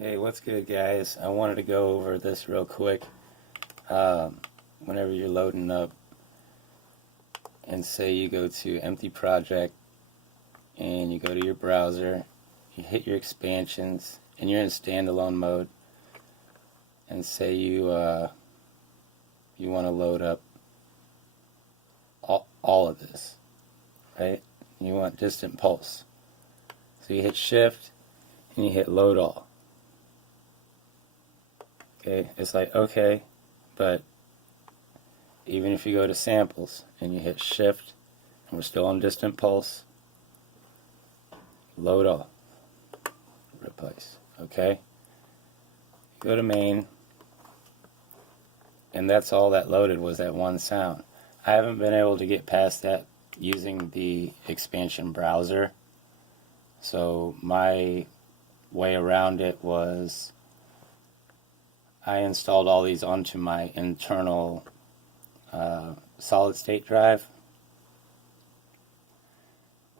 Hey, what's good, guys? I wanted to go over this real quick. Whenever you're loading up, and say you go to empty project, and you go to your browser, you hit your expansions, and you're in standalone mode, and say you want to load up all of this, right? You want distant pulse. So you hit shift, and you hit load all. Okay, it's like, okay, but even if you go to samples and you hit shift and we're still on distant pulse, load all, replace, okay? Go to main, and that's all that loaded was that one sound. I haven't been able to get past that using the expansion browser, so my way around it was I installed all these onto my internal solid state drive,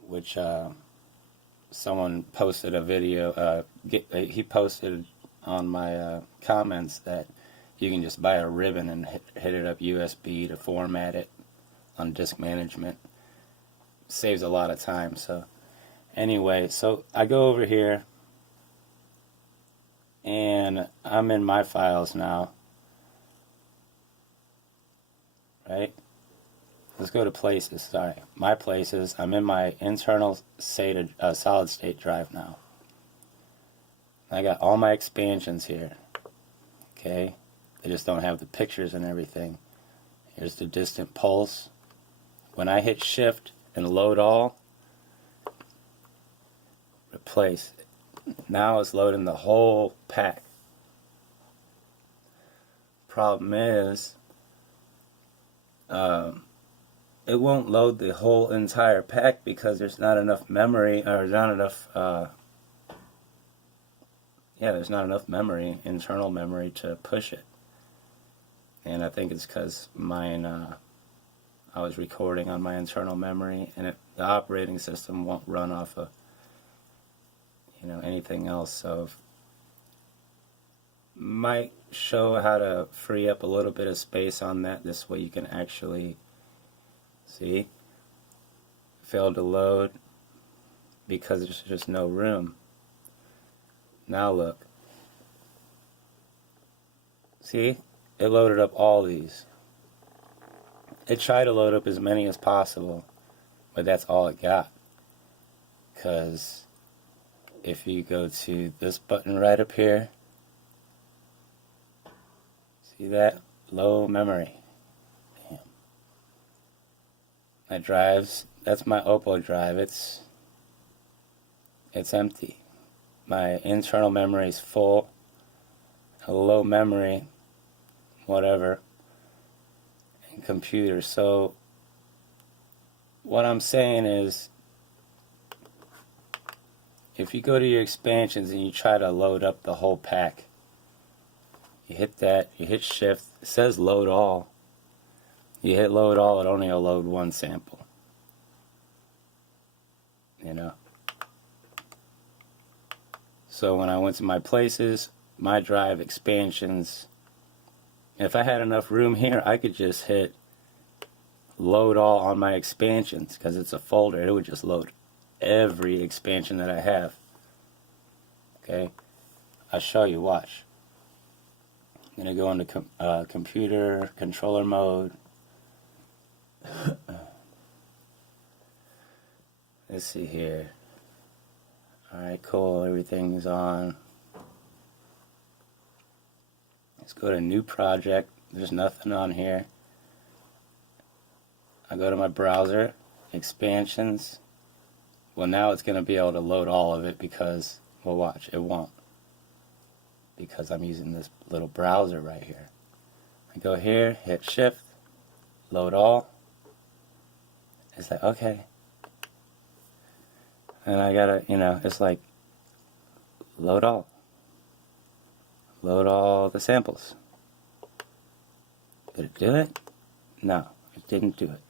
which someone posted a video, he posted on my comments that you can just buy a ribbon and hit it up USB to format it on disk management. Saves a lot of time. So anyway, so I go over here and I'm in my files now, right? Let's go to places. Sorry, my places. I'm in my internal solid state drive now. I got all my expansions here. Okay, they just don't have the pictures and everything. Here's the distant pulse. When I hit shift and load all, replace, now it's loading the whole pack. Problem is, it won't load the whole entire pack because there's not enough memory, or not enough, there's not enough memory, internal memory, to push it. And I think it's because mine, I was recording on my internal memory, and the operating system won't run off of, anything else. So might show how to free up a little bit of space on that. This way you can actually see. Failed to load because there's just no room. Now look. See? It loaded up all these. It tried to load up as many as possible, but that's all it got. Because if you go to this button right up here, see that? Low memory. Damn. My drives, that's my Popo drive. It's empty. My internal memory is full. Low memory, whatever, and computer. So what I'm saying is, if you go to your expansions and you try to load up the whole pack, you hit that, you hit shift, it says load all. You hit load all, it only will load one sample. So when I went to my places, my drive expansions, if I had enough room here, I could just hit load all on my expansions, because it's a folder. It would just load every expansion that I have. Okay, I'll show you. Watch. I'm going to go into computer controller mode. Let's see here. Alright, cool. Everything's on. Let's go to new project. There's nothing on here. I go to my browser, expansions. Well, now it's going to be able to load all of it because, well, watch, it won't. Because I'm using this little browser right here. I go here, hit shift, load all. It's like, okay. And I gotta, it's like, load all. Load all the samples. Did it do it? No, it didn't do it.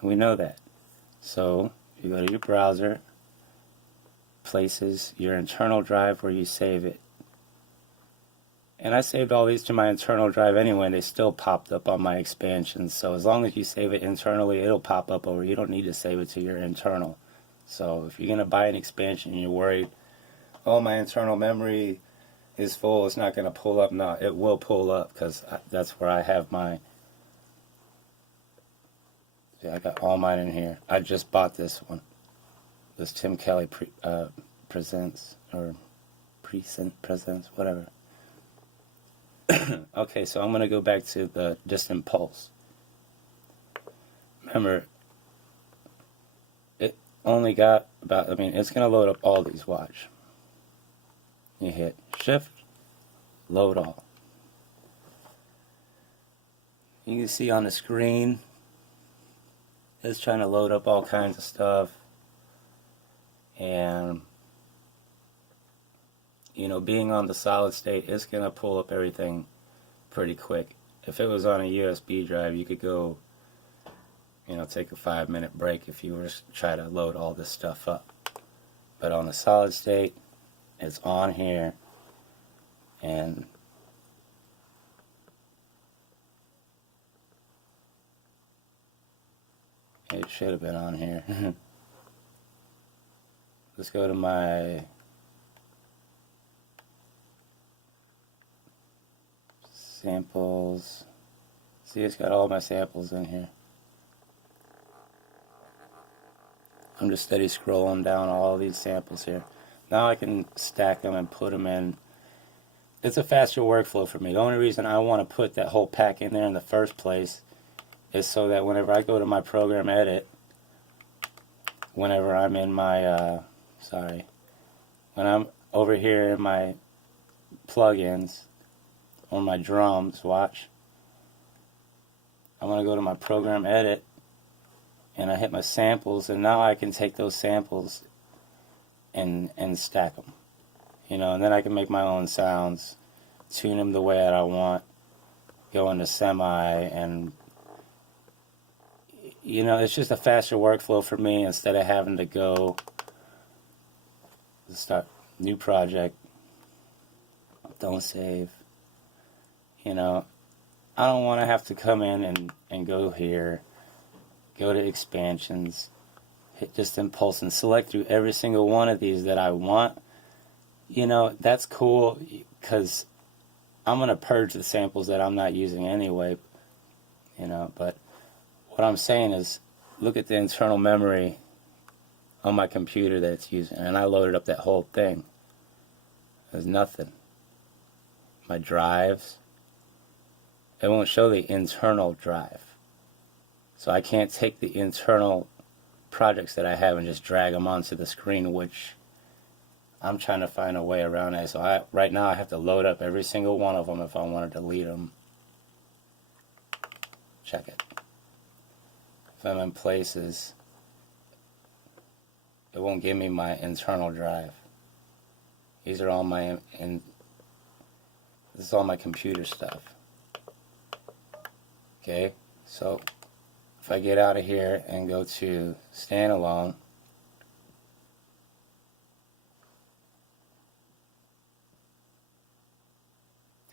And we know that. So, you go to your browser, places, your internal drive where you save it. And I saved all these to my internal drive anyway, and they still popped up on my expansions. So as long as you save it internally, it'll pop up over. You don't need to save it to your internal. So if you're going to buy an expansion and you're worried, oh, my internal memory is full, it's not going to pull up. No, it will pull up, because that's where I have my... See, I got all mine in here. I just bought this one. This Tim Kelly Presents, or Presents, whatever. Okay, so I'm going to go back to the distant pulse. Remember, it only got about, I mean, it's going to load up all these, watch. You hit Shift, load all. You can see on the screen, it's trying to load up all kinds of stuff. And, you know, being on the solid state, it's going to pull up everything pretty quick. If it was on a USB drive, you could go, you know, take a 5-minute break if you were to try to load all this stuff up. But on the solid state, it's on here, and it should have been on here. Let's go to my samples. See, it's got all my samples in here. I'm just steady scrolling down all these samples here. Now I can stack them and put them in. It's a faster workflow for me. The only reason I want to put that whole pack in there in the first place is so that whenever I go to my program edit, whenever I'm in my, when I'm over here in my plugins, or my drums, watch, I'm going to go to my program edit, and I hit my samples, and now I can take those samples and stack them, you know, and then I can make my own sounds, tune them the way that I want, go into semi, and, you know, it's just a faster workflow for me instead of having to go start new project, don't save, you know. I don't want to have to come in and go here, go to expansions, hit distant pulse, and select through every single one of these that I want. You know, that's cool, because I'm going to purge the samples that I'm not using anyway, you know. But what I'm saying is, look at the internal memory on my computer that it's using, and I loaded up that whole thing. There's nothing. My drives, it won't show the internal drive. So I can't take the internal projects that I have and just drag them onto the screen, which I'm trying to find a way around that. So right now I have to load up every single one of them if I want to delete them. Check it. If I'm in places, it won't give me my internal drive. These are all my, this is all my computer stuff. Okay, so if I get out of here and go to standalone,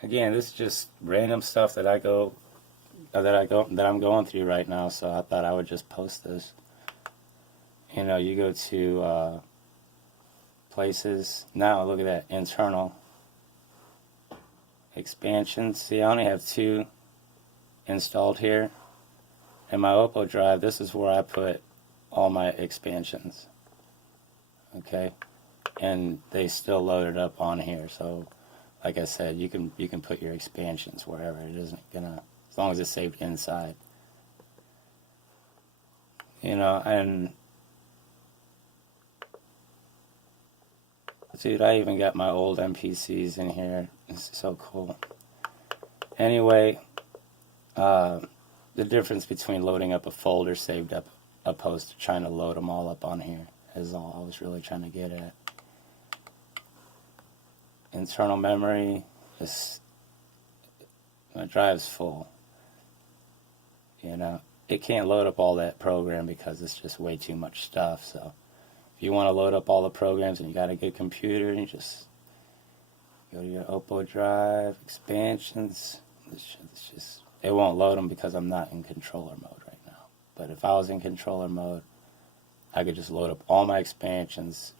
again, this is just random stuff that I'm going through right now, so I thought I would just post this. You know, you go to places. Now look at that, internal expansions. See, I only have 2 installed here. In my Popo drive, this is where I put all my expansions. Okay, and they still loaded up on here. So, like I said, you can put your expansions wherever. It isn't gonna, as long as it's saved inside. You know, and dude, I even got my old MPCs in here. This is so cool. Anyway, the difference between loading up a folder saved up opposed to trying to load them all up on here is all I was really trying to get at. Internal memory, my drive's full. You know, it can't load up all that program because it's just way too much stuff. So if you want to load up all the programs and you got a good computer, you just Go to your Oppo drive, expansions. It won't load them because I'm not in controller mode right now. But if I was in controller mode, I could just load up all my expansions.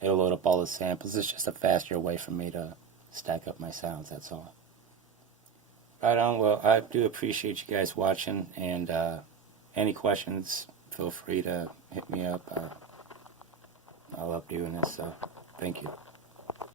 It'll load up all the samples. It's just a faster way for me to stack up my sounds, that's all. Right on. Well, I do appreciate you guys watching, and any questions, feel free to hit me up. I love doing this, so thank you.